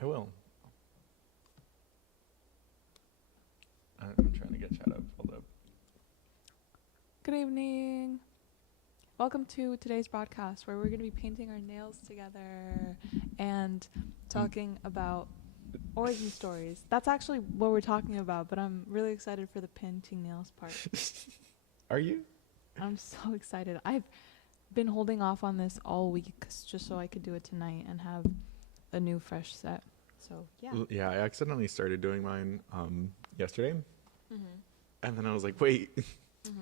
I will. I'm trying to get chat up. Hold up. Good evening. Welcome to today's broadcast where we're going to be painting our nails together and talking about origin stories. That's actually what we're talking about, but I'm really excited for the painting nails part. Are you? I'm so excited. I've been holding off on this all week just so I could do it tonight and have a new fresh set. So, yeah. Yeah, I accidentally started doing mine yesterday. Mm-hmm. And then I was like, wait. Mm-hmm.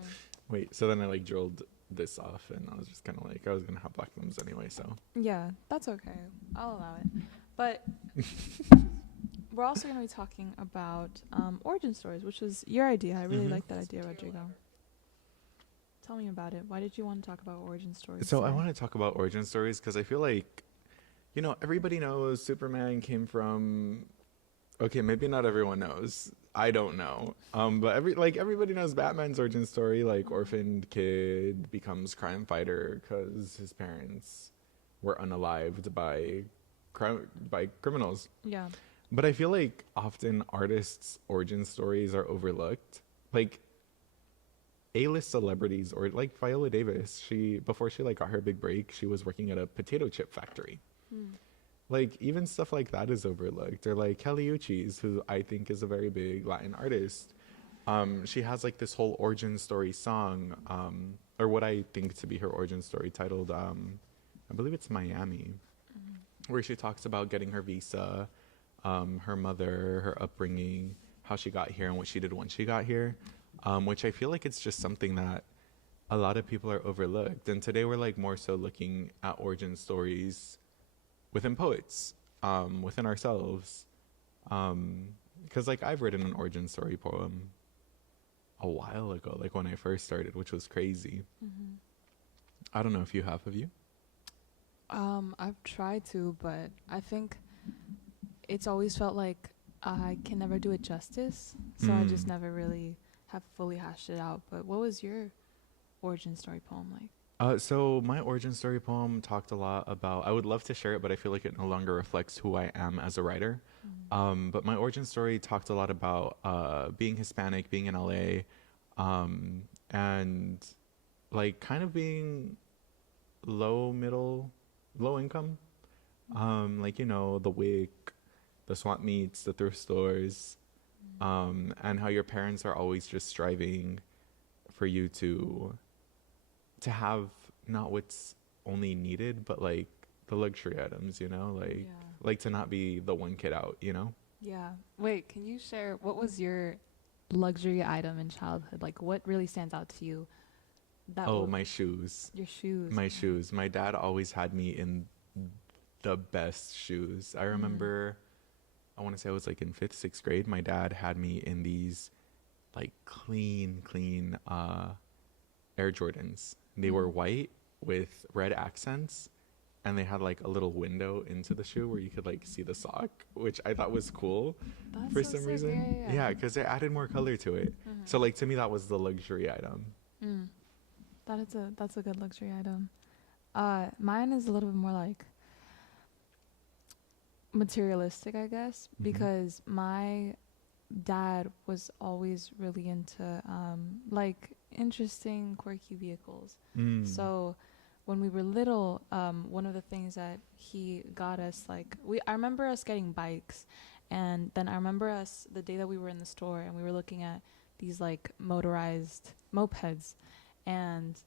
Wait. So then I like drilled this off and I was just kind of like, I was going to have black thumbs anyway, so. Yeah, that's okay. I'll allow it. But we're also going to be talking about origin stories, which is your idea. I really like that idea, Rodrigo. Tell me about it. Why did you want to talk about origin stories So today? I want to talk about origin stories because I feel like, you know, everybody knows Superman came from. Okay, maybe not everyone knows. I don't know. But everybody knows Batman's origin story. Like orphaned kid becomes crime fighter because his parents were unalived by criminals. Yeah. But I feel like often artists' origin stories are overlooked. Like A-list celebrities or like Viola Davis, she before she like got her big break, she was working at a potato chip factory. Like even stuff like that is overlooked. Or like Kelly Uchis, who I think is a very big Latin artist. She has like this whole origin story song, or what I think to be her origin story titled, I believe it's Miami, where she talks about getting her visa, her mother, her upbringing, how she got here and what she did when she got here, which I feel like it's just something that a lot of people are overlooked. And today we're like more so looking at origin stories within poets, within ourselves. Because like I've written an origin story poem a while ago, like when I first started, which was crazy. I don't know if you have you? I've tried to, but I think it's always felt like I can never do it justice. So I just never really have fully hashed it out. But what was your origin story poem like? So my origin story poem talked a lot about. I would love to share it, but I feel like it no longer reflects who I am as a writer. But my origin story talked a lot about being Hispanic, being in LA, and like kind of being low, middle, low income. Like you know the WIC, the swap meets, the thrift stores, and how your parents are always just striving for you to have not what's only needed, but like the luxury items, you know, like to not be the one kid out, you know. Yeah. Wait, can you share what was your luxury item in childhood? Like what really stands out to you? Oh, my shoes. Your shoes. My shoes. My dad always had me in the best shoes. I remember, I want to say I was like in fifth, sixth grade. My dad had me in these like clean Air Jordans. They were white with red accents, and they had like a little window into the shoe where you could like see the sock, which I thought was cool. That's For so some sick. reason. Yeah, because it added more color to it. So like to me that was the luxury item. That's a good luxury item. Mine is a little bit more like materialistic, I guess, because my dad was always really into like interesting, quirky vehicles. So when we were little, one of the things that he got us, like I remember us getting bikes, and then I remember us the day that we were in the store and we were looking at these like motorized mopeds, and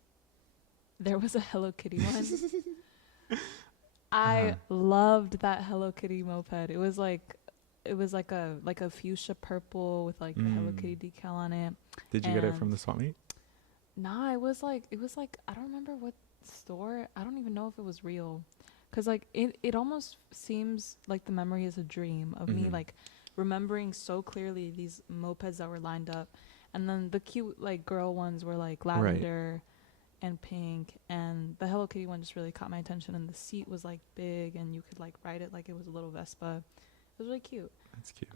there was a Hello Kitty one. I loved that Hello Kitty moped. It was like a fuchsia purple with like the Hello Kitty decal on it. Did you get it from the swap meet? Nah, it was like I don't remember what store. I don't even know if it was real. Cause like it almost seems like the memory is a dream of me like remembering so clearly these mopeds that were lined up, and then the cute like girl ones were like lavender and pink, and the Hello Kitty one just really caught my attention, and the seat was like big and you could like ride it like it was a little Vespa. It was really cute. That's cute.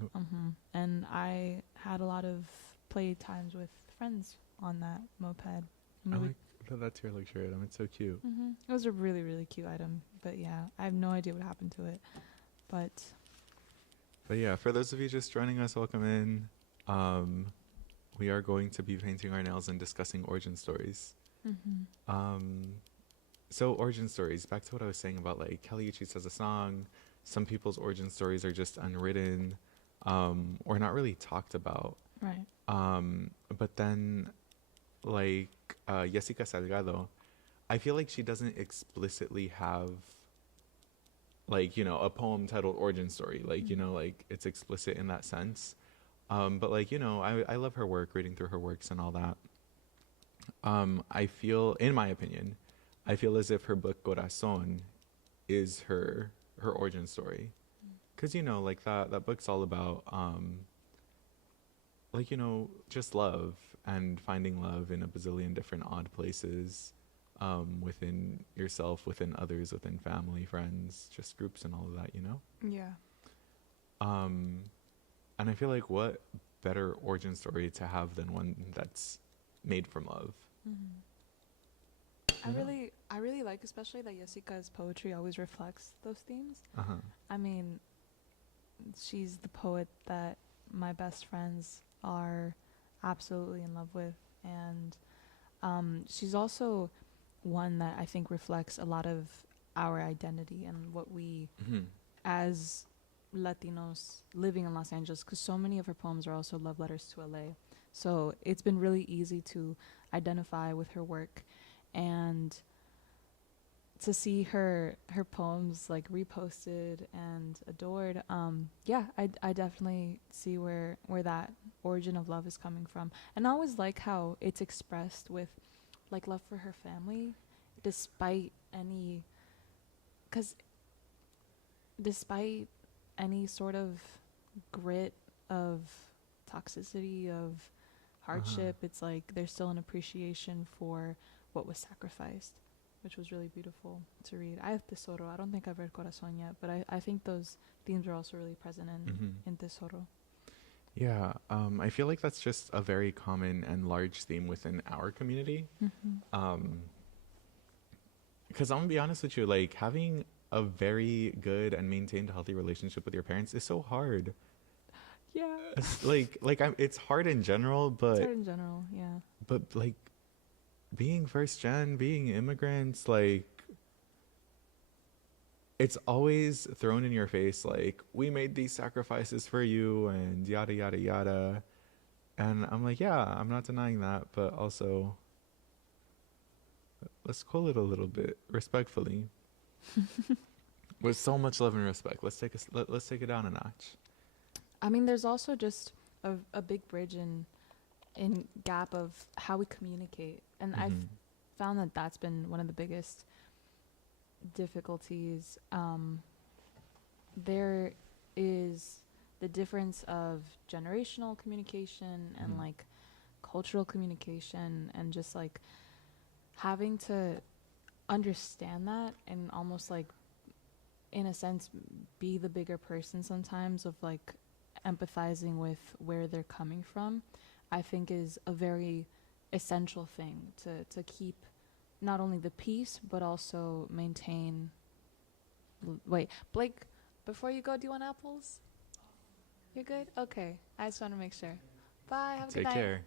And I had a lot of play times with friends on that moped. I like that that's your luxury item. It's so cute. It was a really, really cute item. But yeah, I have no idea what happened to it. But But yeah, for those of you just joining us, welcome in. Um, we are going to be painting our nails and discussing origin stories. Mm-hmm. Um, so origin stories, back to what I was saying about like Kelly Uchis says a song. Some people's origin stories are just unwritten, or not really talked about. Right. But then like Jessica Salgado, I feel like she doesn't explicitly have like, you know, a poem titled origin story. Like, you Mm-hmm. know, like it's explicit in that sense. But like, you know, I love her work, reading through her works and all that. I feel, in my opinion, I feel as if her book Corazon is her origin story. Cause you know, like that book's all about like, you know, just love and finding love in a bazillion different odd places, within yourself, within others, within family, friends, just groups and all of that, you know? Yeah. Um, and I feel like what better origin story to have than one that's made from love, Mm-hmm. you know? I really like, especially that Jessica's poetry always reflects those themes. Uh-huh. I mean, she's the poet that my best friends are absolutely in love with, and she's also one that I think reflects a lot of our identity and what we Mm-hmm. as Latinos living in Los Angeles, because so many of her poems are also love letters to LA. So it's been really easy to identify with her work, and to see her poems like reposted and adored. Yeah, I definitely see where that origin of love is coming from, and I always like how it's expressed with like love for her family, despite any, because despite any sort of grit of toxicity of Uh-huh. hardship, it's like there's still an appreciation for what was sacrificed, which was really beautiful to read. I have Tesoro. I don't think I've read Corazon yet, but I think those themes are also really present Mm-hmm. in Tesoro. Yeah, I feel like that's just a very common and large theme within our community. Mm-hmm. Um, because I'm gonna be honest with you, like having a very good and maintained healthy relationship with your parents is so hard. Yeah. It's hard in general, It's hard in general, yeah. but like being first gen, being immigrants, like it's always thrown in your face, like we made these sacrifices for you and yada yada yada. And I'm like, yeah, I'm not denying that, but also let's cool it a little bit respectfully, with so much love and respect. Let's take it down a notch. I mean, there's also just a big bridge in gap of how we communicate, and I've Mm-hmm. found that that's been one of the biggest difficulties. There is the difference of generational communication and Mm-hmm. like cultural communication, and just like having to understand that and almost like in a sense be the bigger person sometimes of like empathizing with where they're coming from, I think is a very essential thing to keep not only the peace but also maintain. Wait, Blake, before you go, do you want apples? You're good? Okay. I just want to make sure. Bye. Have a good Take night. care.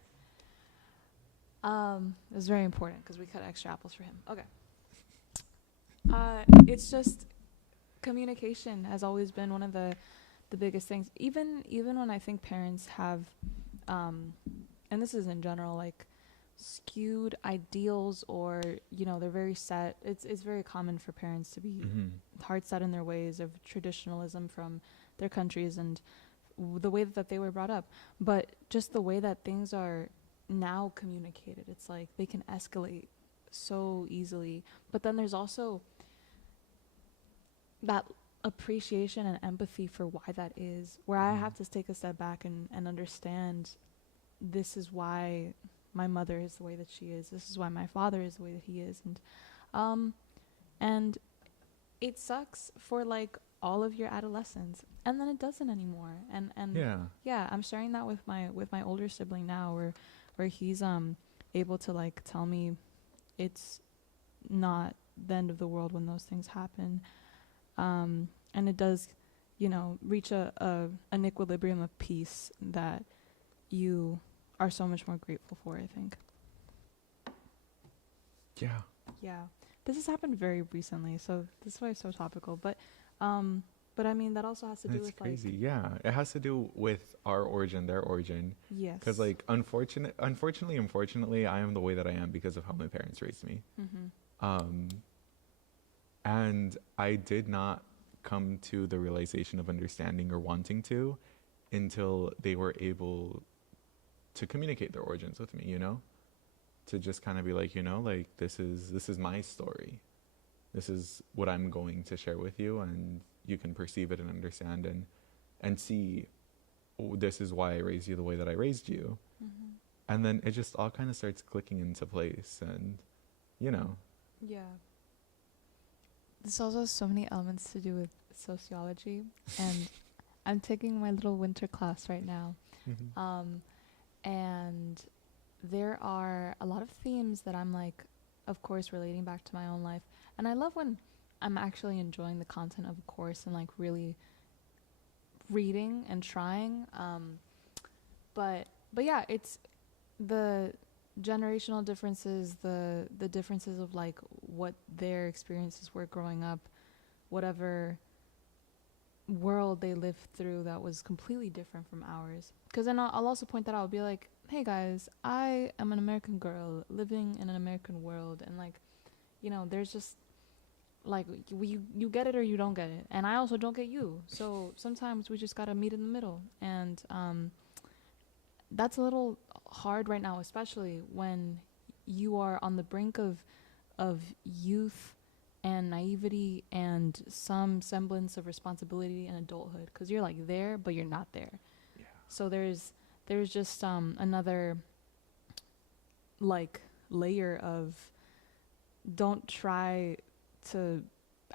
It was very important because we cut extra apples for him. Okay. It's just communication has always been one of the biggest things. Even when I think parents have, and this is in general, like skewed ideals, or they're very set. It's very common for parents to be Mm-hmm. hard set in their ways of traditionalism from their countries and the way that they were brought up. But just the way that things are now communicated, it's like they can escalate so easily. But then there's also that appreciation and empathy for why that is, where I Mm-hmm. have to take a step back and understand this is why my mother is the way that she is. This is why my father is the way that he is. Um and it sucks for like all of your adolescence, and then it doesn't anymore. And Yeah. yeah, I'm sharing that with my older sibling now, where he's able to like tell me it's not the end of the world when those things happen. And it does reach an equilibrium of peace that you are so much more grateful for, I think. Yeah. Yeah. This has happened very recently, so this is why it's so topical. But I mean, that also has to do It's with like, crazy. Yeah. It has to do with our origin, their origin. Because, yes. like, unfortunately, I am the way that I am because of how my parents raised me. Mhm. Um, and I did not come to the realization of understanding or wanting to until they were able to communicate their origins with me, to just kind of be like, like this is my story. This is what I'm going to share with you, and you can perceive it and understand and see, oh, this is why I raised you the way that I raised you. Mhm. And then it just all kind of starts clicking into place, and you know. Yeah. This also has so many elements to do with sociology, and I'm taking my little winter class right now. Mhm. Um, and there are a lot of themes that I'm like, of course, relating back to my own life. And I love when I'm actually enjoying the content of a course and like really reading and trying. But yeah, it's the generational differences, the differences of like what their experiences were growing up, whatever world they lived through that was completely different from ours. Because then I'll also point that out. I'll be like, hey guys, I am an American girl living in an American world, and like, there's just like you get it or you don't get it, and I also don't get you. So sometimes we just gotta meet in the middle, and that's a little hard right now, especially when you are on the brink of youth and naivety and some semblance of responsibility and adulthood, because you're like there but you're not there. Yeah. So there's just another like layer of, don't try to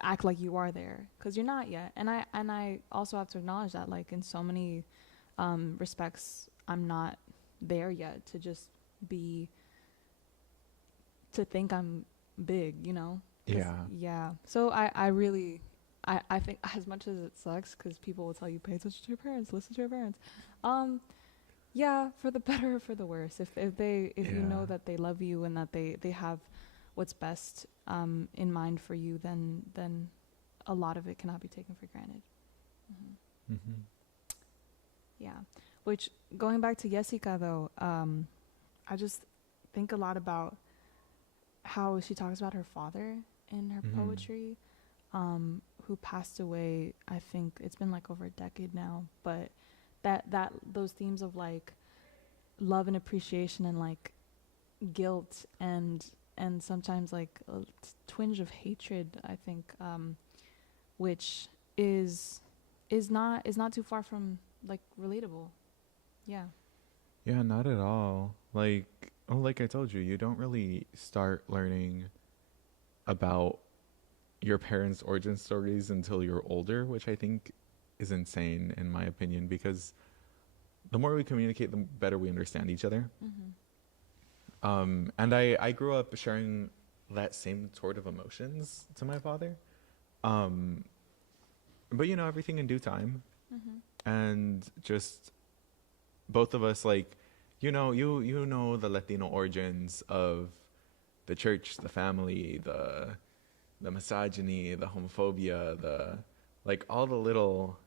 act like you are there, because you're not yet. And I also have to acknowledge that like in so many respects I'm not there yet to just be, to think I'm big, 'cause, Yeah. yeah. So I really, I think, as much as it sucks, because people will tell you pay attention to your parents, listen to your parents, um yeah, for the better or for the worse, if you know Yeah. that they love you and that they have what's best in mind for you, then a lot of it cannot be taken for granted. Hmm. Mhm. Yeah. Which, going back to Jessica though, I just think a lot about how she talks about her father in her Mhm. poetry, who passed away. I think it's been like over a decade now, but that those themes of like love and appreciation and like guilt and sometimes like a twinge of hatred, I think, which is is not too far from like relatable. Yeah. Yeah, not at all. Like I told you, you don't really start learning about your parents' origin stories until you're older, which I think is insane in my opinion, because the more we communicate, the better we understand each other. Mhm. And I grew up sharing that same sort of emotions to my father. Um, but everything in due time, Mhm. and just both of us, like, you know the Latino origins of the church, the family, the misogyny, the homophobia, the like all the little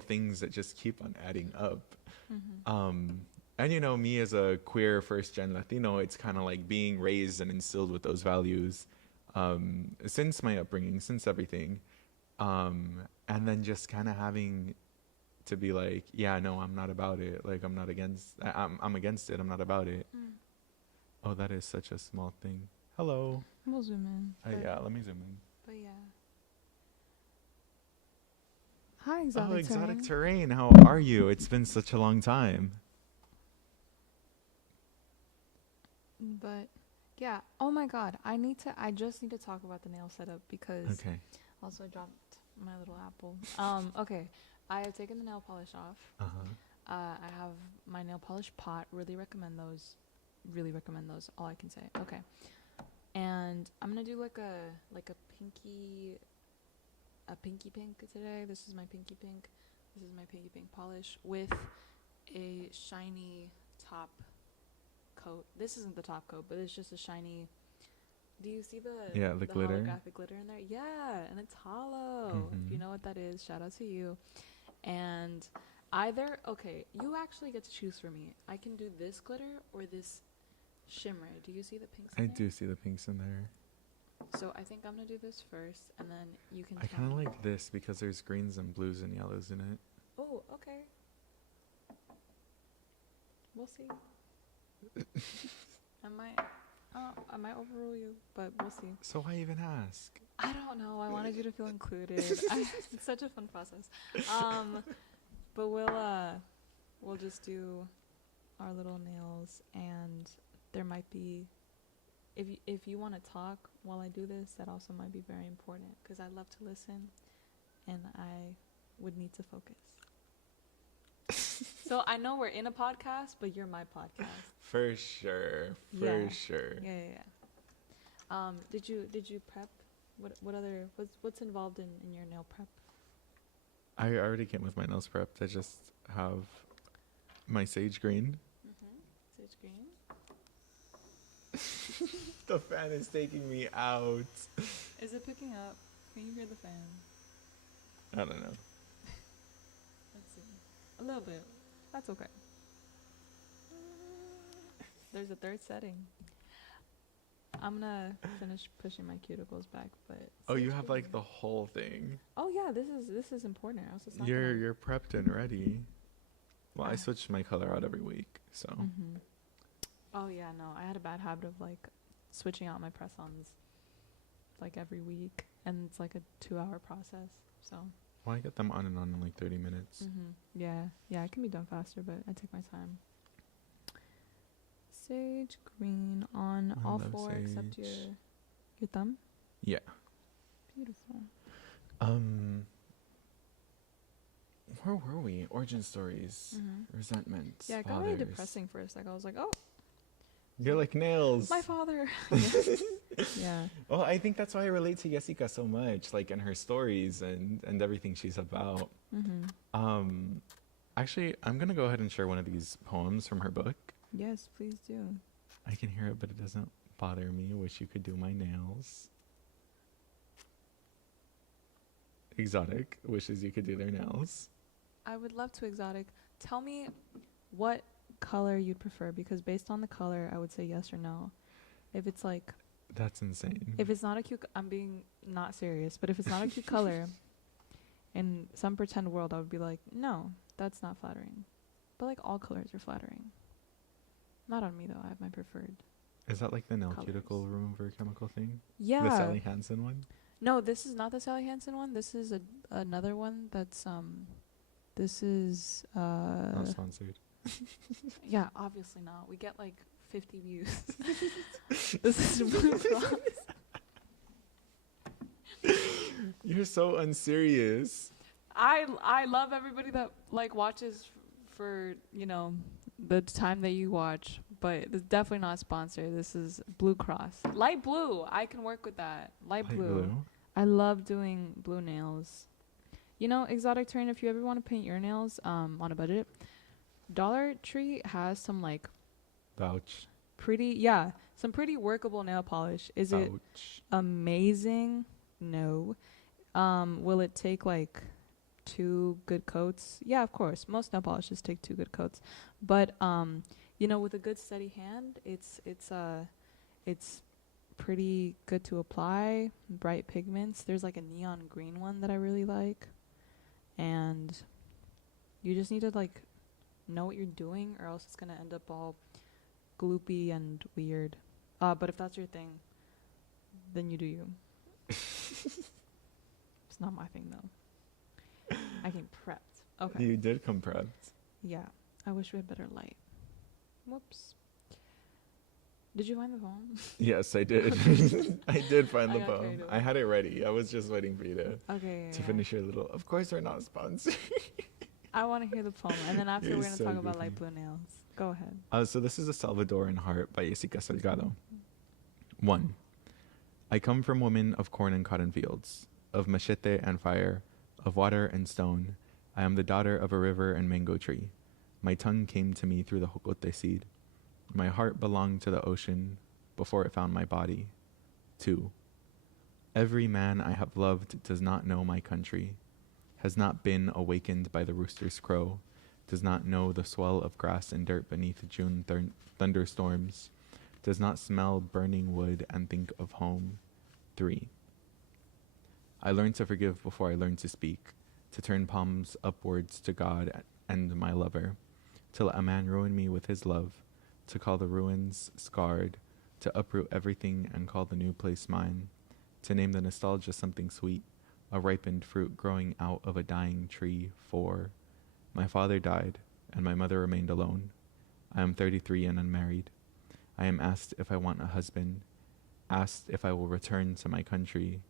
things that just keep on adding up. Mhm. And me as a queer first gen Latino, it's kind of like being raised and instilled with those values since my upbringing, since everything. And then just kind of having to be like, yeah, no, I'm not about it. Like, I'm not against. I'm against it. I'm not about it. Mm. Oh, that is such a small thing. Hello. We'll zoom in, Yeah, let me zoom in. but yeah. Hi, Oh, exotic exotic terrain. terrain. How are you? It's been such a long time. But yeah. Oh my God. I just need to talk about the nail setup because Okay. also I dropped my little apple. Okay. I have taken the nail polish off. Uh huh. I have my nail polish pot. Really recommend those. Really recommend those. All I can say. Okay. And I'm gonna do like a pinky a pinky pink today. This is my pinky pink. This is my pinky pink polish with a shiny top coat. This isn't the top coat, but it's just a shiny. Do you see the glitter holographic glitter in there? Yeah, and it's hollow. If you know what that is, shout out to you. And you actually get to choose for me. I can do this glitter or this shimmer. Do you see the pinks in I there? do see the pinks in there. So I think I'm gonna do this first, and then you can. I kind of like this because there's greens and blues and yellows in it. Oh, okay. We'll see. I might overrule you, but we'll see. So why even ask? I don't know. I wanted you to feel included. It's such a fun process. But we'll just do our little nails, and there might be, if you want to talk while I do this, that also might be very important because I love to listen, and I would need to focus. So I know we're in a podcast, but you're my podcast. For sure. Sure. Yeah. Did you prep? What's involved in your nail prep? I already came with my nails prepped. I just have my sage green. Sage green. The fan is taking me out. Is it picking up? Can you hear the fan? I don't know. Let's see. A little bit. That's okay. There's a third setting. I'm gonna finish pushing my cuticles back, but oh, you have like the whole thing. Oh yeah, this is important. I was just you're prepped and ready. Well, I switch my color out every week, so. Oh yeah, no, I had a bad habit of like switching out my press-ons like every week, and it's like a 2-hour process. So. Well, I get them on and on in like 30 minutes. Yeah, it can be done faster, but I take my time. Sage green on all four sage. except your thumb. Yeah. Beautiful. Where were we? Origin stories, resentments. Yeah, it got really depressing for a sec. I was like, oh. You're like nails. My father. Yeah. Well, I think that's why I relate to Jessica so much, like in her stories and everything she's about. Actually, I'm gonna go ahead and share one of these poems from her book. Yes, please do. I can hear it, but it doesn't bother me. Wish you could do my nails. Exotic wishes you could do their nails. I would love to. Exotic. Tell me what color you'd prefer, because based on the color, I would say yes or no. If it's like... That's insane. If it's not a cute... I'm being not serious, but if it's not a cute color, in some pretend world, I would be like, no, that's not flattering. But like all colors are flattering. Not on me though. I have my preferred. Is that like the nail colors. cuticle remover chemical thing? Yeah. The Sally Hansen one? No, this is not the Sally Hansen one. This is another one that's this is Not sponsored. yeah, obviously not. We get like 50 views. This is Blue Cross. You're so unserious. I love everybody that like watches for, you know, the time that you watch, but it's definitely not sponsored. This is Blue Cross. Light blue. I can work with that. Light blue. I love doing blue nails. You know, Exotic Terrain, if you ever want to paint your nails on a budget, Dollar Tree has some like Vouch. Some pretty workable nail polish. Is Vouch. it amazing? No. Will it take like 2 good coats? Yeah, of course. Most nail polishes take 2 good coats. But you know, with a good steady hand, it's pretty good to apply. Bright pigments. There's like a neon green one that I really like. And you just need to like know what you're doing, or else it's gonna end up all gloopy and weird. But if that's your thing, then you do you. It's not my thing though. I came prepped. Okay. You did come prepped. Yeah. I wish we had better light. Whoops. Did you find the poem? Yes, I did. I did find the got poem. carried away. I had it ready. I was just waiting for you to Yeah. finish your little. Of course, we're not sponsored. I want to hear the poem, and then after You're we're gonna so talk about goofy. light blue nails. Go ahead. So this is a Salvadoran Heart by Jessica Salgado. 1. I come from women of corn and cotton fields. of machete and fire, of water and stone. I am the daughter of a river and mango tree. My tongue came to me through the jocote seed. My heart belonged to the ocean before it found my body. 2. Every man I have loved does not know my country, has not been awakened by the rooster's crow, does not know the swell of grass and dirt beneath June thunderstorms, does not smell burning wood and think of home. 3. I learned to forgive before I learned to speak, to turn palms upwards to God and my lover, to let a man ruin me with his love, to call the ruins scarred, to uproot everything and call the new place mine, to name the nostalgia something sweet, a ripened fruit growing out of a dying tree. 4. My father died, and my mother remained alone. I am 33 and unmarried. I am asked if I want a husband, asked if I will return to my country.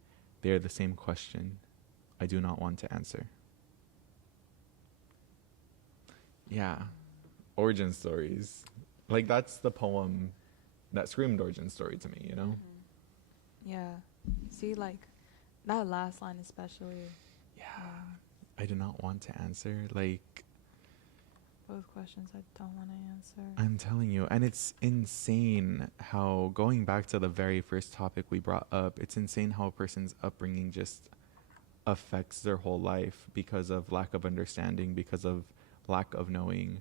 They are the same question. I do not want to answer. Yeah. Origin stories. Like, that's the poem that screamed origin story to me, you know? Yeah. See, like, that last line especially. Yeah. I do not want to answer. Like, both questions I don't want to answer. I'm telling you. And it's insane how, going back to the very first topic we brought up, it's insane how a person's upbringing just affects their whole life because of lack of understanding, because of lack of knowing.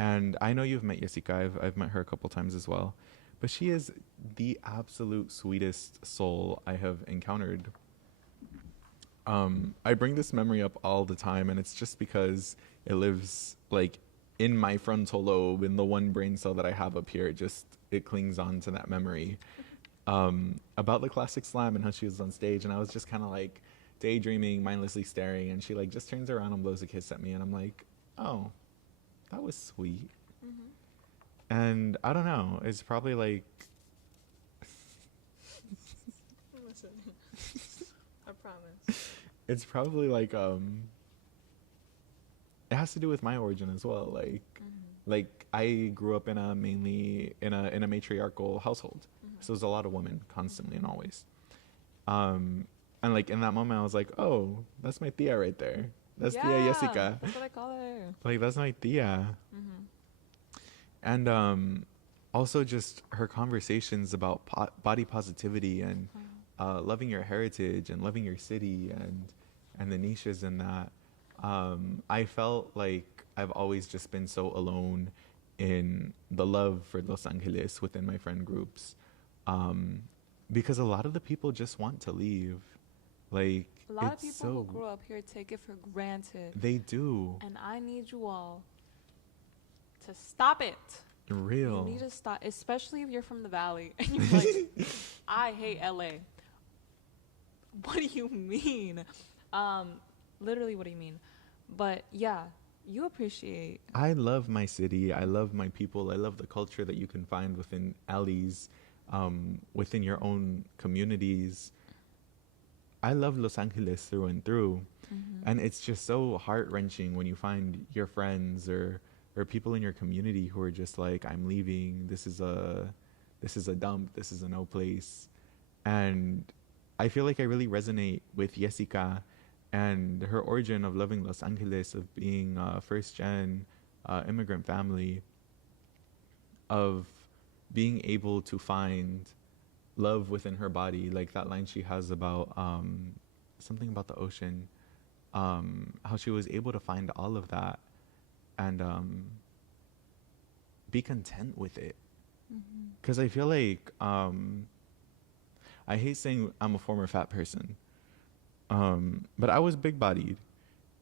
And I know you've met Jessica. I've met her a couple times as well. But she is the absolute sweetest soul I have encountered. I bring this memory up all the time, and it's just because it lives like in my frontal lobe, in the one brain cell that I have up here. It clings on to that memory. About the classic slam and how she was on stage, and I was just kind of like daydreaming, mindlessly staring, and she like just turns around and blows a kiss at me, and I'm like, oh, that was sweet. And I don't know, it's probably like Listen, I promise. it's probably like it has to do with my origin as well. Like I grew up in a matriarchal household, so there's a lot of women constantly and always. And like in that moment, I was like, oh, that's my tia right there. That's Tia Jessica. That's what I call her. Like, that's my tia. And also just her conversations about body positivity and loving your heritage and loving your city and the niches in that. I felt like I've always just been so alone in the love for Los Angeles within my friend groups, because a lot of the people just want to leave. Like, a lot of people who grew up here take it for granted. They do. And I need you all to stop it. Real. You need to stop, especially if you're from the Valley and you're like, I hate LA. What do you mean? Literally, what do you mean? But yeah, you appreciate. I love my city. I love my people. I love the culture that you can find within alleys, within your own communities. I love Los Angeles through and through. And it's just so heart-wrenching when you find your friends or people in your community who are just like, I'm leaving. This is a dump. This is a no place. And I feel like I really resonate with Jessica and her origin of loving Los Angeles, of being a first-gen immigrant family, of being able to find love within her body. Like that line she has about something about the ocean, how she was able to find all of that and be content with it. Because I feel like I hate saying I'm a former fat person, but I was big-bodied,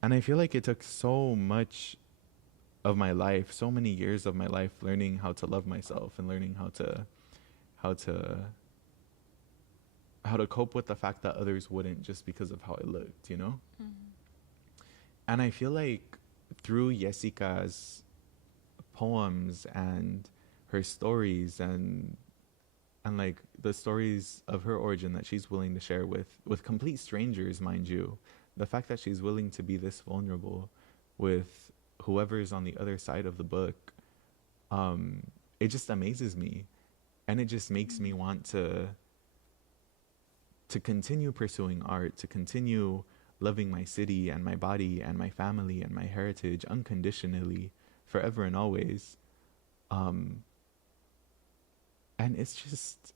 and I feel like it took so much of my life, so many years of my life, learning how to love myself and learning how to cope with the fact that others wouldn't, just because of how I looked, you know? And I feel like through Jessica's poems and her stories and like the stories of her origin that she's willing to share with complete strangers, mind you, the fact that she's willing to be this vulnerable with whoever's on the other side of the book, it just amazes me. And it just makes me want to to continue pursuing art, to continue loving my city and my body and my family and my heritage unconditionally, forever and always. Um, and it's just,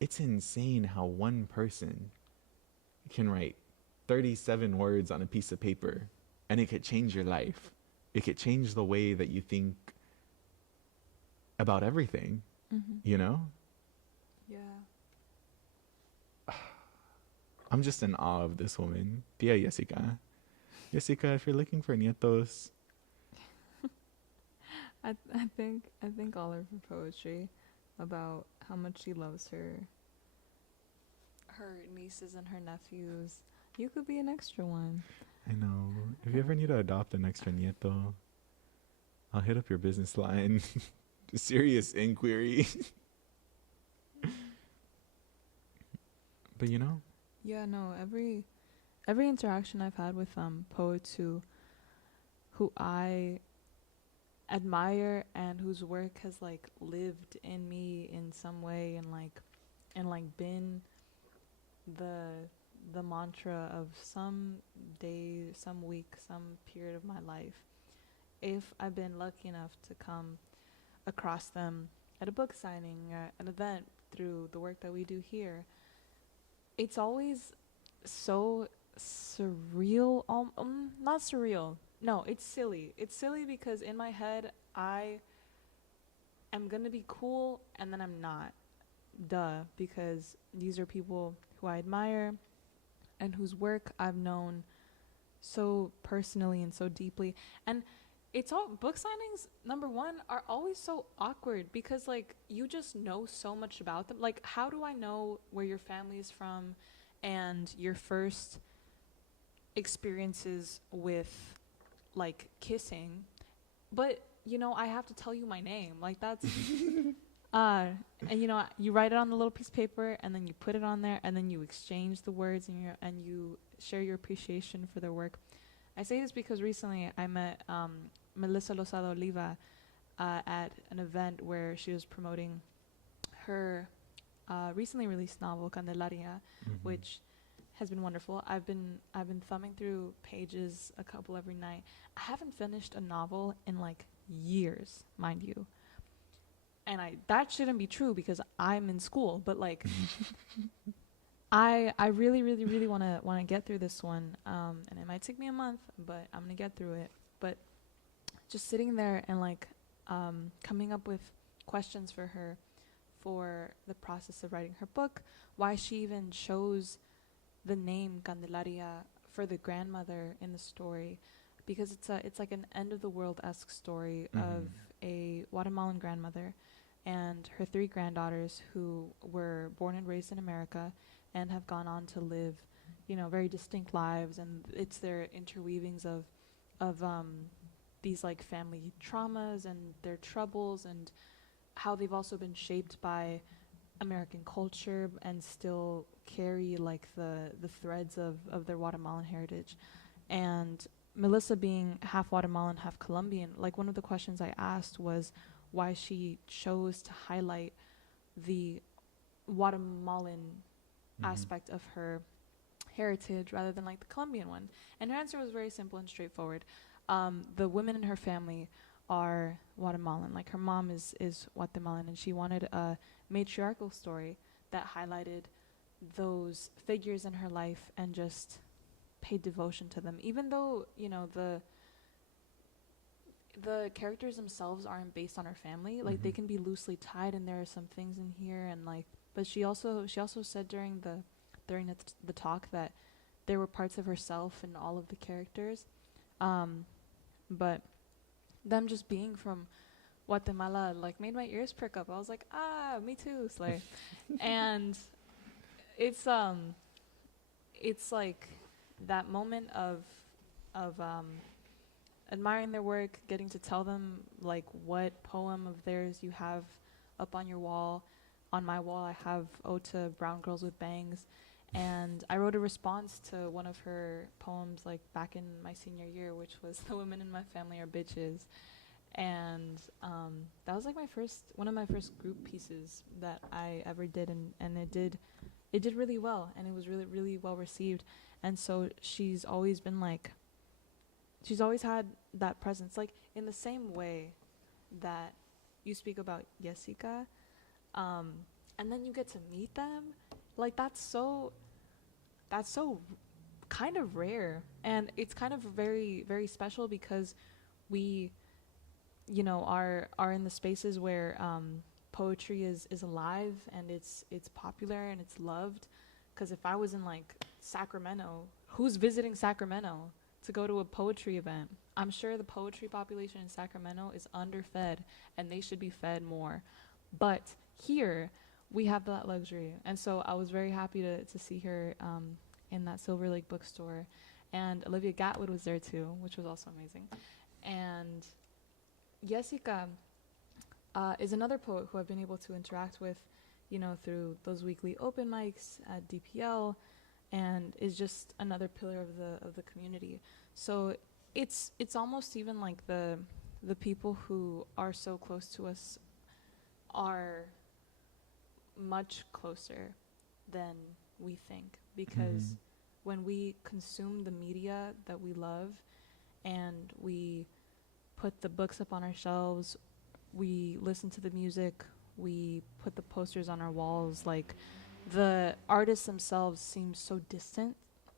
it's insane how one person can write 37 words on a piece of paper and it could change your life. It could change the way that you think about everything, Mm-hmm. you know? Yeah. I'm just in awe of this woman. Tia Jessica. Jessica, if you're looking for nietos, I think all of her poetry about how much she loves her nieces and her nephews. You could be an extra one. I know. If you ever need to adopt an extra nieto, I'll hit up your business line. Serious inquiry. But you know, Yeah, no, every interaction I've had with poets who I admire and whose work has like lived in me in some way and like been the the mantra of some day, some week, some period of my life. If I've been lucky enough to come across them at a book signing, an event, through the work that we do here, it's always so surreal. Not surreal. No, it's silly. It's silly because in my head, I am gonna be cool and then I'm not. Duh, because these are people who I admire and whose work I've known so personally and so deeply. And it's all book signings, number one, are always so awkward because like you just know so much about them. Like, how do I know where your family is from and your first experiences with like kissing? But you know, I have to tell you my name. Like that's and you know, you write it on the little piece of paper and then you put it on there and then you exchange the words and you share your appreciation for their work. I say this because recently I met Melissa Losado Oliva at an event where she was promoting her recently released novel Candelaria, which has been wonderful. I've been thumbing through pages a couple every night. I haven't finished a novel in like years, mind you. And that shouldn't be true because I'm in school, but like I really wanna get through this one, and it might take me a month, but I'm gonna get through it. But just sitting there and like coming up with questions for her for the process of writing her book, why she even chose the name Candelaria for the grandmother in the story, because it's like an end of the world esque story of a Guatemalan grandmother and her three granddaughters who were born and raised in America and have gone on to live, you know, very distinct lives, and it's their interweavings of these like family traumas and their troubles and how they've also been shaped by American culture and still carry like the threads of their Guatemalan heritage. And Melissa being half Guatemalan, half Colombian, like one of the questions I asked was why she chose to highlight the Guatemalan aspect of her heritage rather than like the Colombian one. And her answer was very simple and straightforward. The women in her family are Guatemalan. Like her mom is Guatemalan, and she wanted a matriarchal story that highlighted those figures in her life and just paid devotion to them. Even though, you know, the characters themselves aren't based on her family, like they can be loosely tied, and there are some things in here, and like, but she also said during the talk that there were parts of herself in all of the characters, but them just being from Guatemala like made my ears prick up. I was like, me too, Slay. And it's like that moment of admiring their work, getting to tell them like what poem of theirs you have up on your wall. On my wall, I have "Ode to Brown Girls with Bangs," and I wrote a response to one of her poems like back in my senior year, which was "The women in my family are bitches," and that was like one of my first group pieces that I ever did, and it did it did really well, and it was really, really well received. And so she's always been like, she's always had that presence, like in the same way that you speak about Jessica, um, and then you get to meet them. Like that's so kind of rare, and it's kind of very, very special because we, are in the spaces where poetry is alive and it's popular and it's loved. Because if I was in like Sacramento, who's visiting Sacramento to go to a poetry event? I'm sure the poetry population in Sacramento is underfed, and they should be fed more. But here we have that luxury, and so I was very happy to see her in that Silver Lake bookstore, and Olivia Gatwood was there too, which was also amazing. And Jessica is another poet who I've been able to interact with, through those weekly open mics at DPL, and is just another pillar of the community. So it's almost even like the people who are so close to us are much closer than we think, because when we consume the media that we love and we put the books up on our shelves, we listen to the music, we put the posters on our walls, like the artists themselves seem so distant.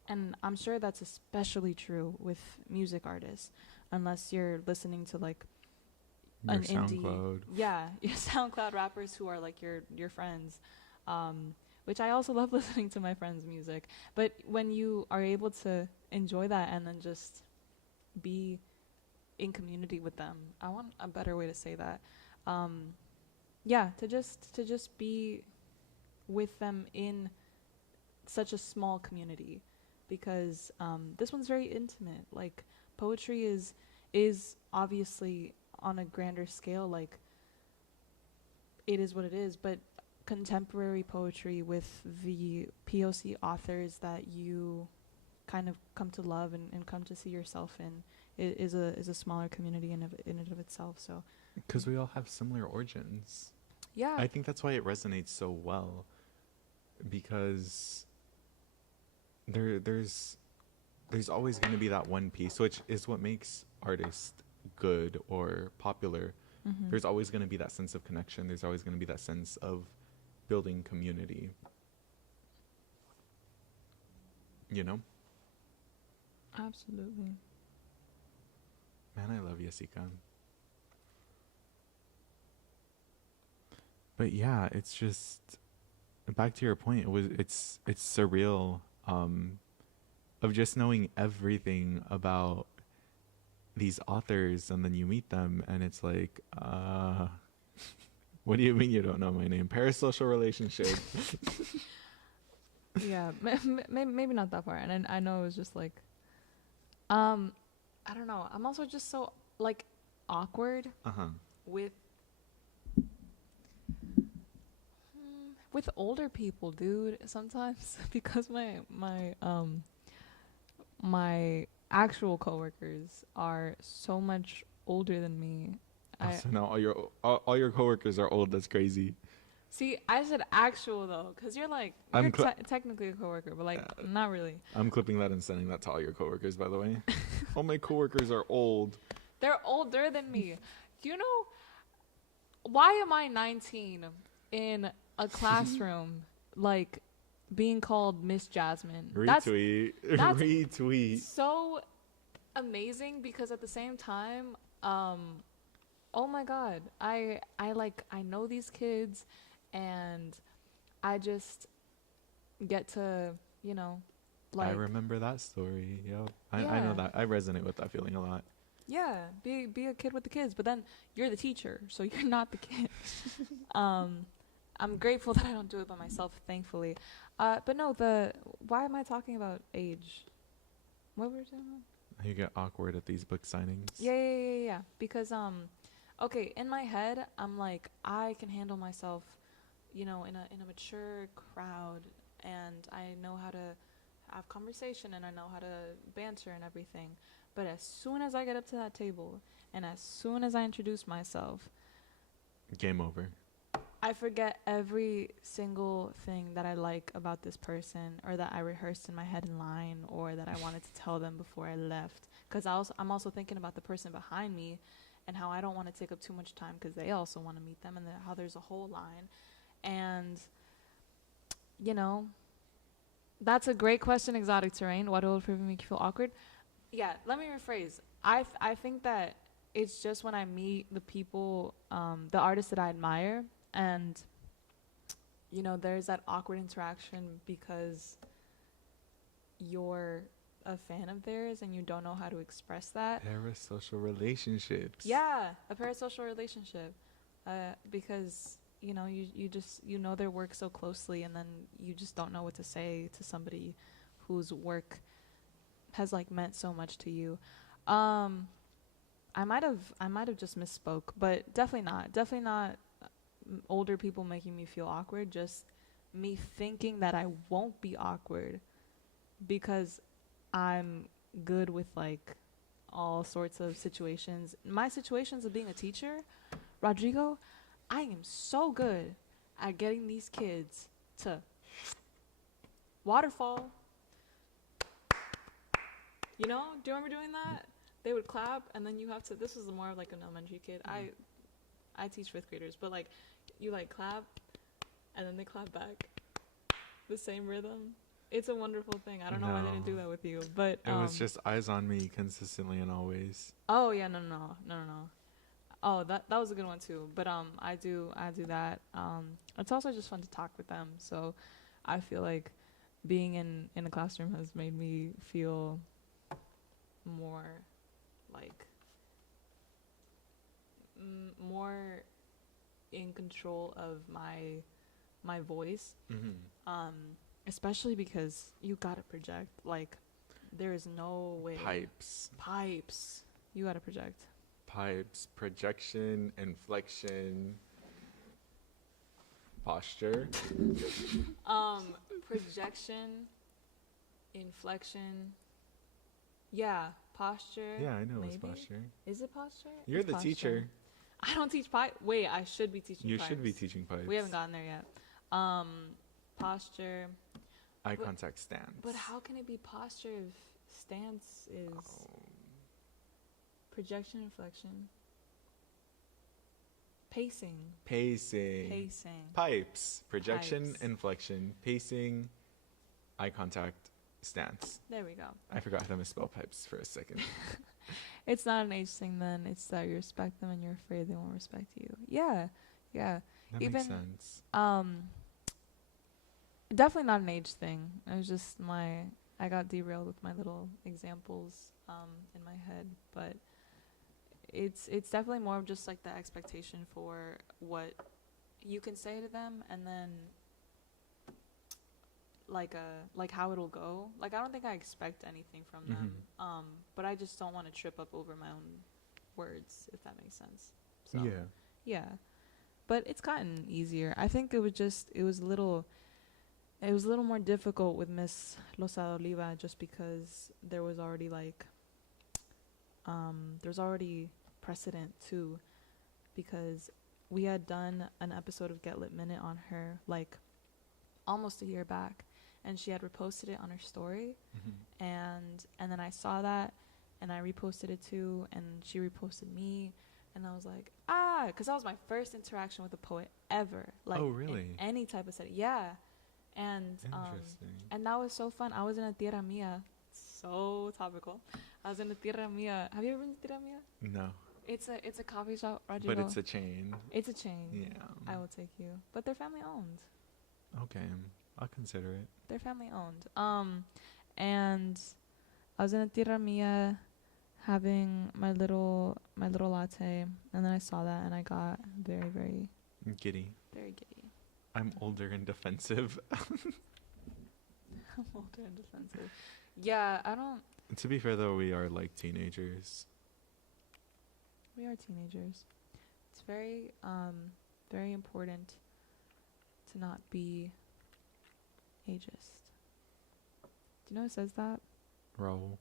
And I'm sure that's especially true with music artists, unless you're listening to like Your an indie, SoundCloud. yeah, your SoundCloud rappers who are like your friends, which I also love listening to my friends' music. But when you are able to enjoy that and then just be in community with them, I want a better way to say that. Yeah, to just be with them in such a small community, because this one's very intimate. Like poetry is obviously on a grander scale, like it is what it is, but contemporary poetry with the POC authors that you kind of come to love and come to see yourself in is a smaller community in and of itself. So Because we all have similar origins. yeah, I think that's why it resonates so well. Because there's always going to be that one piece, which is what makes artists good or popular. There's always going to be that sense of connection. There's always going to be that sense of building community. You know? absolutely. Man, I love Jessica. But yeah, it's just back to your point. It's surreal, of just knowing everything about these authors, and then you meet them and it's like, what do you mean you don't know my name? Parasocial relationship. Yeah, maybe not that far. And I know it was just like, I don't know. I'm also just so like awkward Uh-huh. with with older people, dude. Sometimes because my actual coworkers are so much older than me. So now all your coworkers are old. That's crazy. See, I said actual though, because you're like, I'm you're technically a coworker, but like, not really. I'm clipping that and sending that to all your coworkers, by the way. All my coworkers are old. They're older than me. You know, why am I 19 in a classroom, like, being called Miss Jasmine? Retweet. That's Retweet. so amazing, because at the same time, oh my God, I know these kids, and I just get to, like, I remember that story. Yep. I know yeah, that. I resonate with that feeling a lot. yeah, be a kid with the kids, but then you're the teacher, so you're not the kid. I'm grateful that I don't do it by myself, thankfully. But no, why am I talking about age? What were we talking about? You get awkward at these book signings. Yeah. Because okay, in my head, I'm like, I can handle myself, in a mature crowd, and I know how to have conversation, and I know how to banter and everything. But as soon as I get up to that table, and as soon as I introduce myself, Game over. I forget every single thing that I like about this person, or that I rehearsed in my head in line, or that I wanted to tell them before I left. Because I'm also thinking about the person behind me and how I don't want to take up too much time because they also want to meet them, and how there's a whole line. And, you know, that's a great question, Exotic Terrain. Why do old people make you feel awkward? Yeah, let me rephrase. I think that it's just when I meet the people, the artists that I admire, and there's that awkward interaction because you're a fan of theirs and you don't know how to express that. Parasocial relationships. Yeah, a parasocial relationship, because you just their work so closely, and then you just don't know what to say to somebody whose work has like meant so much to you. I might have just misspoke, but definitely not older people making me feel awkward, just me thinking that I won't be awkward because I'm good with like all sorts of situations. My situations of being a teacher, Rodrigo, I am so good at getting these kids to waterfall. Do you remember doing that? They would clap, and then you have to. This is more of like an elementary kid. I teach fifth graders, but like you like clap, and then they clap back, the same rhythm. It's a wonderful thing. I don't know why they didn't do that with you, but it was just eyes on me consistently and always. Oh yeah, no. Oh, that was a good one too. But I do that. It's also just fun to talk with them. So I feel like being in a classroom has made me feel more like more in control of my voice. Mm-hmm. Especially because you gotta project. Like there is no way. Pipes. You gotta project. Pipes, projection, inflection, posture. Projection, inflection. Yeah, posture. Yeah, I know maybe. it's posture. Is it posture? You're it's the posture. teacher. I don't teach pipe. Wait, I should be teaching You pipes. should be teaching pipes. We haven't gotten there yet. Posture. Eye contact stance. But how can it be posture if stance is projection, inflection, pacing. Pipes. Projection, Pipes. inflection, pacing, eye contact, stance. There we go. I forgot how to misspell pipes for a second. It's not an age thing then. It's that you respect them and you're afraid they won't respect you. Yeah. That makes sense. Definitely not an age thing. It was just I got derailed with my little examples in my head, but it's definitely more of just like the expectation for what you can say to them, and then like how it'll go. Like I don't think I expect anything from them, but I just don't want to trip up over my own words, if that makes sense. So, yeah, but it's gotten easier. I think it was a little more difficult with Miss Losada Oliva, just because there was already precedent too, because we had done an episode of Get Lit Minute on her like almost a year back, and she had reposted it on her story, and then I saw that and I reposted it too, and she reposted me, and I was like, because that was my first interaction with a poet ever, like, oh really, in any type of setting. Yeah. And and that was so fun. I was in a Tierra Mia, so topical. I was in a Tierra Mia. Have you ever been to Tierra Mia? No. It's a coffee shop, Rodrigo. But it's a chain. It's a chain. Yeah. I will take you. But they're family owned. Okay, I'll consider it. They're family owned. And I was in a Tierra Mia having my little latte, and then I saw that and I got very, very giddy. Very giddy. I'm older and defensive. I'm older and defensive. Yeah, I don't. To be fair, though, we are like teenagers. We are teenagers. It's very, very important to not be ageist. Do you know who says that? Raul.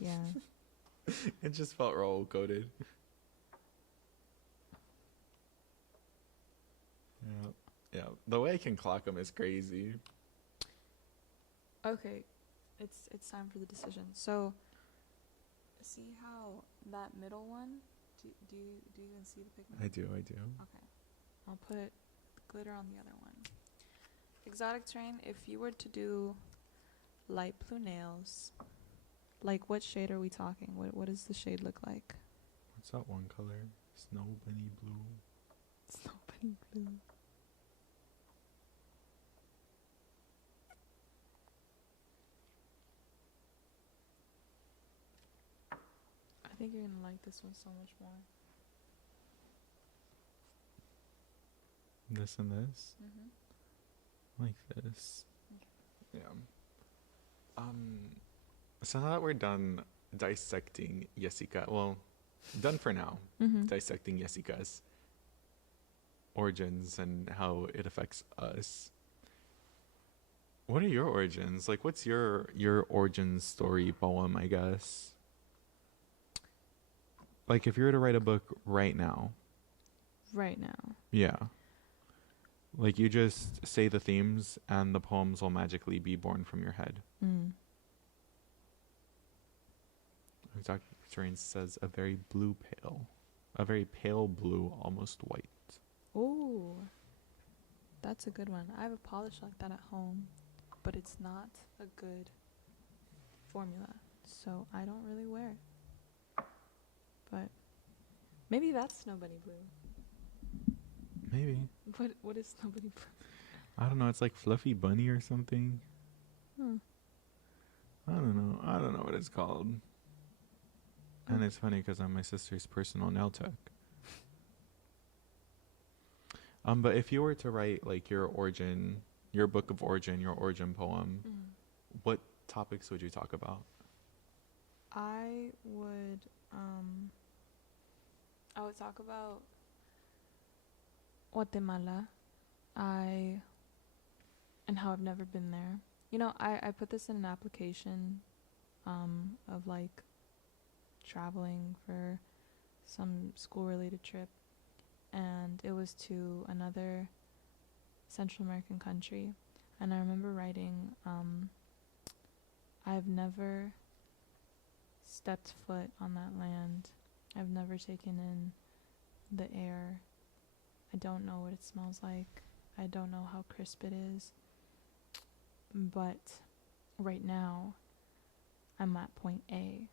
Yeah. It just felt Raul coded. Yeah. Yeah. The way I can clock them is crazy. Okay, it's time for the decision. So, see how that middle one? Do you even see the pigment? I do. Okay, I'll put glitter on the other one. Exotic terrain. If you were to do light blue nails, like what shade are we talking? What does the shade look like? What's that one color? Snow bunny blue. Snow bunny blue. I think you're gonna like this one so much more. This and this. Mm-hmm. Like this. Okay. Yeah. So now that we're done dissecting Jessica, well, done for now, Mm-hmm. dissecting Jessica's origins and how it affects us. What are your origins? Like, what's your origin story poem, I guess? Like, if you were to write a book right now. Right now. Yeah. Like, you just say the themes and the poems will magically be born from your head. Mm. Dr. Terrain says a very pale blue, almost white. Ooh, that's a good one. I have a polish like that at home, but it's not a good formula, so I don't really wear it. But maybe that's Snow Bunny Blue. Maybe. What is Snow Bunny Blue? I don't know. It's like Fluffy Bunny or something. I don't know what it's called. And it's funny because I'm my sister's personal nail tech. But if you were to write like your book of origin, your origin poem, what topics would you talk about? I would talk about Guatemala. And how I've never been there. You know, I put this in an application of like traveling for some school related trip, and it was to another Central American country. And I remember writing, I've never stepped foot on that land. I've never taken in the air. I don't know what it smells like. I don't know how crisp it is. But right now, I'm at point A.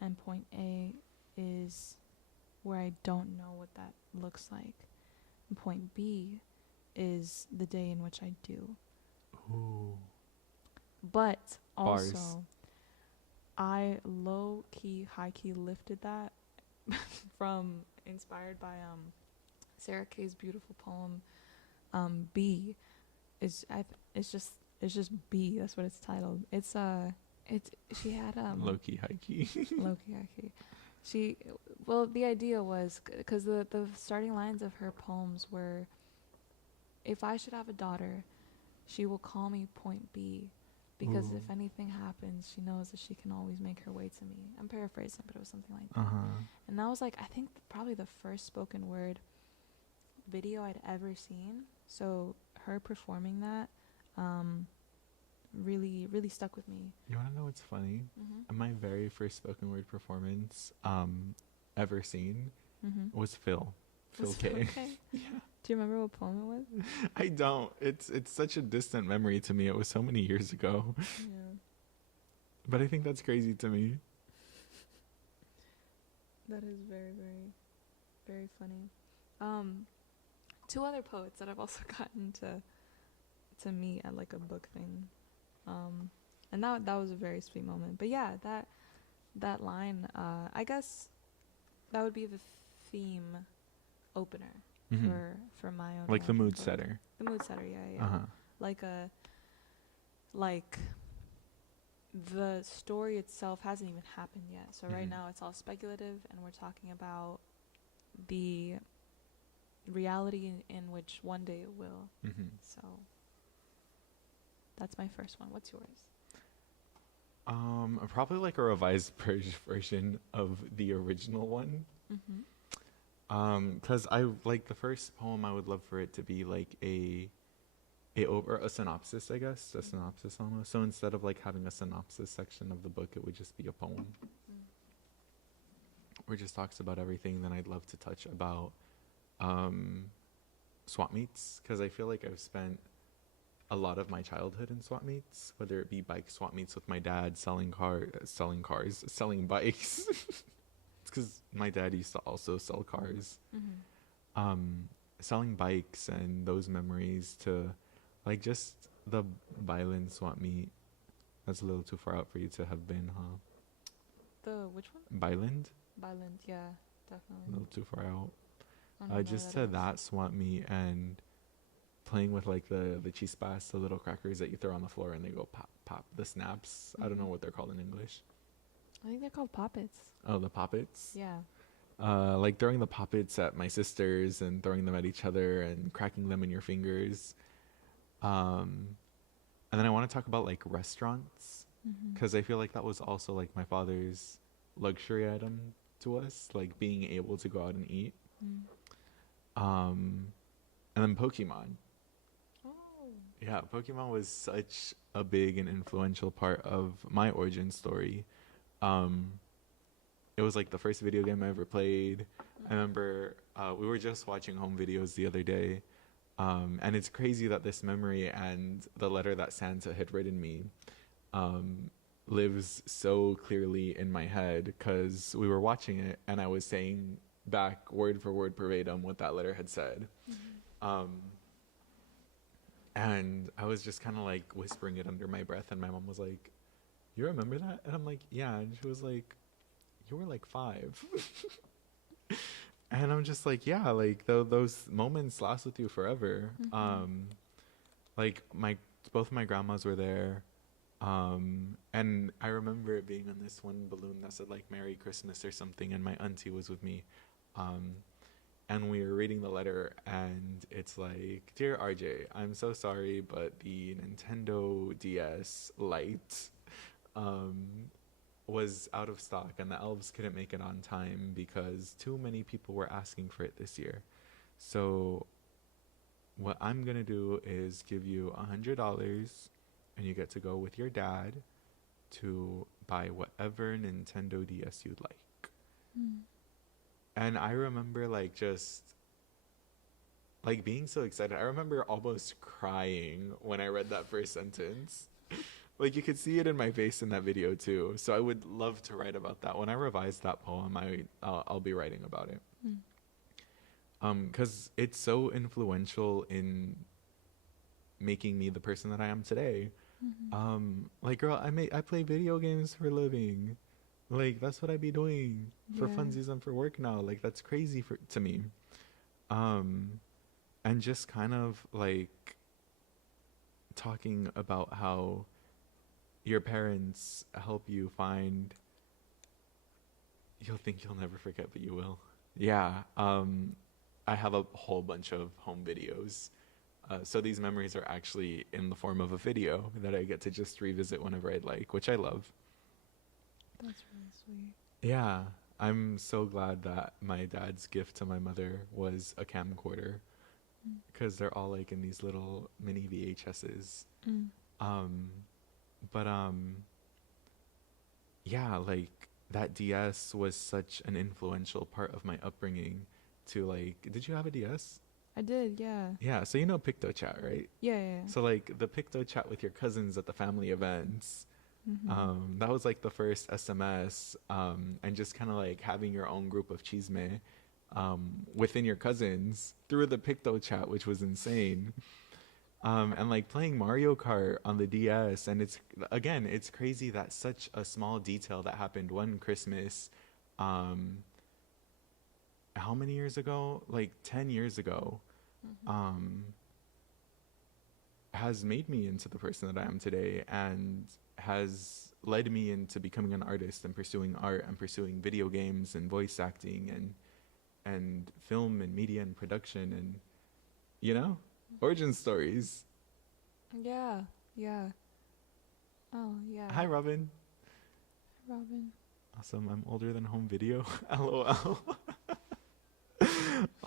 And point A is where I don't know what that looks like. And point B is the day in which I do. Ooh. But also, Bars. I low-key, high-key lifted that from, inspired by Sarah Kay's beautiful poem, B. It's just B. That's what it's titled. She had Low key, high key. low-key, high-key. The idea was, because the starting lines of her poems were, if I should have a daughter, she will call me Point B, because Ooh. if anything happens, she knows that she can always make her way to me. I'm paraphrasing, but it was something like that. And that was like, I think probably the first spoken word video I'd ever seen. So her performing that really, really stuck with me. You want to know what's funny? My very first spoken word performance ever seen was Phil K. Yeah. Do you remember what poem it was? I don't. It's such a distant memory to me. It was so many years ago. Yeah. But I think that's crazy to me. That is very, very, very funny. Two other poets that I've also gotten to meet at like a book thing. And that was a very sweet moment. But yeah, that line, I guess that would be the theme opener for my own. Like the mood book. setter. The mood setter, yeah. Like the story itself hasn't even happened yet. So right now it's all speculative, and we're talking about the reality in which one day it will. So that's my first one. What's yours? Probably like a revised version of the original one. Because I like the first poem, I would love for it to be like a synopsis, I guess, a synopsis almost. So instead of like having a synopsis section of the book, it would just be a poem where it just talks about everything. Then I'd love to touch about um, swap meets, because I feel like I've spent a lot of my childhood in swap meets, whether it be bike swap meets with my dad, selling bikes. It's because my dad used to also sell cars. Mm-hmm. Um, Selling bikes and those memories to like just the Byland swap meet. That's a little too far out for you to have been, huh? The which one? Byland? Violent, yeah, A definitely. little too far out. I don't know where Just that to is. that swap meet and playing with like the chispas, the little crackers that you throw on the floor and they go pop pop. The snaps. I don't know Mm-hmm. what they're called in English. I think they're called poppets. Oh, the poppets. Yeah. Like throwing the poppets at my sisters and throwing them at each other and cracking them in your fingers. Um, and then I want to talk about like restaurants, Mm-hmm. because I feel like that was also like my father's luxury item to us, like being able to go out and eat. Mm. Um, and then Pokemon. Oh. Yeah, Pokemon was such a big and influential part of my origin story. Um, it was like the first video game I ever played. I remember we were just watching home videos the other day, and it's crazy that this memory and the letter that Santa had written me um, lives so clearly in my head, because we were watching it and I was saying back word for word verbatim what that letter had said. Mm-hmm. Um, and I was just kind of like whispering it under my breath, and my mom was like, "You remember that?" And I'm like, "Yeah." And she was like, "You were like 5." And I'm just like, "Yeah, like those moments last with you forever." Mm-hmm. Like both my grandmas were there. And I remember it being on this one balloon that said like "Merry Christmas" or something, and my auntie was with me. Um, and we were reading the letter, and it's like, "Dear RJ, I'm so sorry, but the Nintendo DS Lite um, was out of stock, and the elves couldn't make it on time because too many people were asking for it this year. So what I'm gonna do is give you $100, and you get to go with your dad to buy whatever Nintendo DS you'd like." Mm. And I remember like just like being so excited. I remember almost crying when I read that first sentence. Like you could see it in my face in that video too. So I would love to write about that. When I revise that poem, I'll be writing about it. Mm. Because it's so influential in making me the person that I am today. Mm-hmm. Like girl, I play video games for a living. Like that's what I be doing for Yeah. funsies and for work now. Like that's crazy for to me. Um, and just kind of like talking about how your parents help you find, you'll think you'll never forget, but you will. Yeah. I have a whole bunch of home videos. So these memories are actually in the form of a video that I get to just revisit whenever I'd like, which I love. That's really sweet. Yeah. I'm so glad that my dad's gift to my mother was a camcorder, Mm. because they're all like in these little mini VHSs. Mm. Um, but yeah, like that DS was such an influential part of my upbringing. To like, did you have a DS? I did, yeah. Yeah, so you know PictoChat, right? Yeah, yeah. So like the PictoChat with your cousins at the family events. Mm-hmm. That was like the first SMS, and just kind of like having your own group of chisme within your cousins through the PictoChat, which was insane. And like playing Mario Kart on the DS. And it's crazy that such a small detail that happened one Christmas, um, how many years ago? Like 10 years ago, Mm-hmm. um, has made me into the person that I am today, and has led me into becoming an artist and pursuing art and pursuing video games and voice acting and film and media and production and, you know, origin stories. Yeah, yeah. Oh, yeah. Hi, Robin. Robin. Awesome. I'm older than home video. LOL.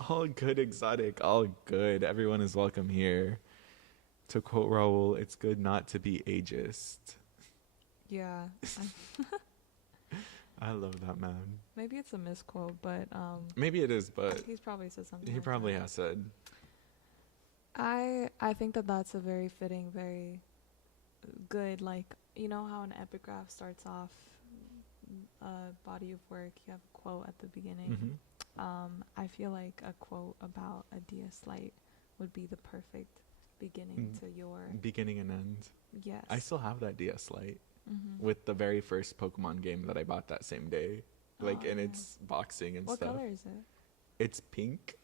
All good, exotic. All good. Everyone is welcome here. To quote Raul, it's good not to be ageist. Yeah, I love that man. maybe it's a misquote, but Maybe it is, but he's probably said something he like probably that. has said. I think that that's a very fitting, very good, like, you know how an epigraph starts off a body of work, you have a quote at the beginning. Hmm. I feel like a quote about a DS Lite would be the perfect beginning to your Beginning and end. yes. I still have that DS Lite Mm-hmm. with the very first Pokemon game that I bought that same day. Like, Oh, and yeah. it's boxing and What stuff. color is it? It's pink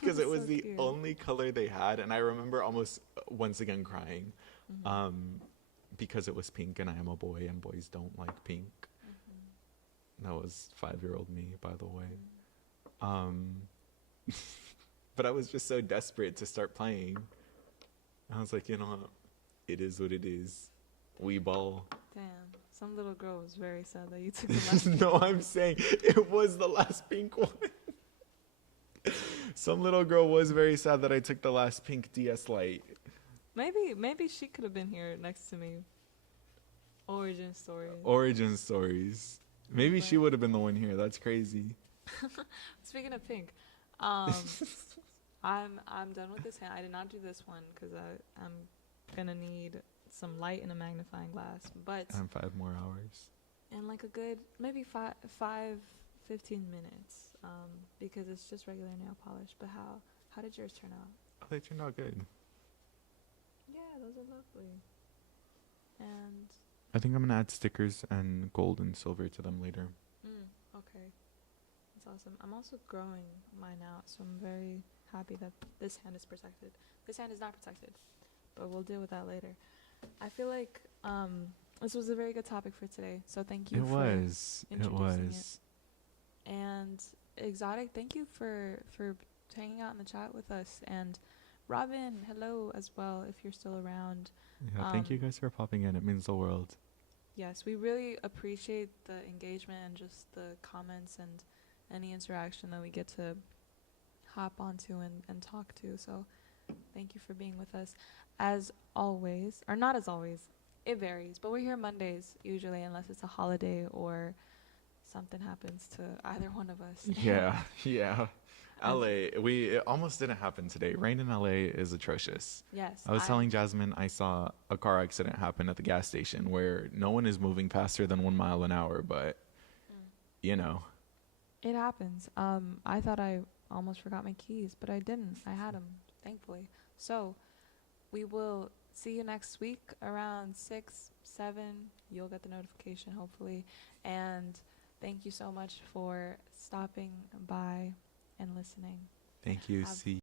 because it was So the cute. only color they had, and I remember almost once again crying, Mm-hmm. because it was pink, and I am a boy, and boys don't like pink. Mm-hmm. That was 5-year-old me, by the way. Mm-hmm. But I was just so desperate to start playing. I was like, you know what? It is what it is. We ball. Damn, some little girl was very sad that you took the last. No, I'm saying it was the last pink one. Some little girl was very sad that I took the last pink DS Lite. Maybe she could have been here next to me. Origin stories. Origin stories. Maybe she But- would have been the one here. That's crazy. Speaking of pink, I'm done with this hand. I did not do this one because I'm gonna need some light and a magnifying glass. But And 5 more hours. in like a good maybe 15 minutes. Because it's just regular nail polish. But how did yours turn out? Oh, they turned out good. Yeah, those are lovely. And I think I'm gonna add stickers and gold and silver to them later. okay, that's awesome. I'm also growing mine out, so I'm very happy that this hand is protected. This hand is not protected, but we'll deal with that later. I feel like this was a very good topic for today. So thank you. It was. introducing it. And Exotic, thank you for hanging out in the chat with us. And Robin, hello as well if you're still around. Yeah, thank you guys for popping in. It means the world. Yes, we really appreciate the engagement and just the comments and any interaction that we get to hop onto and talk to. So thank you for being with us. As always, or not as always, it varies, but we're here Mondays usually unless it's a holiday or something happens to either one of us. Yeah, yeah. LA, it almost didn't happen today. Rain in LA is atrocious. Yes. I was telling Jasmine I saw a car accident happen at the gas station where no one is moving faster than 1 mile an hour, but you know. It happens. I thought I almost forgot my keys, but I didn't. I had them, thankfully. So we will see you next week around 6, 7. You'll get the notification, hopefully. And thank you so much for stopping by and listening. Thank you. Have- See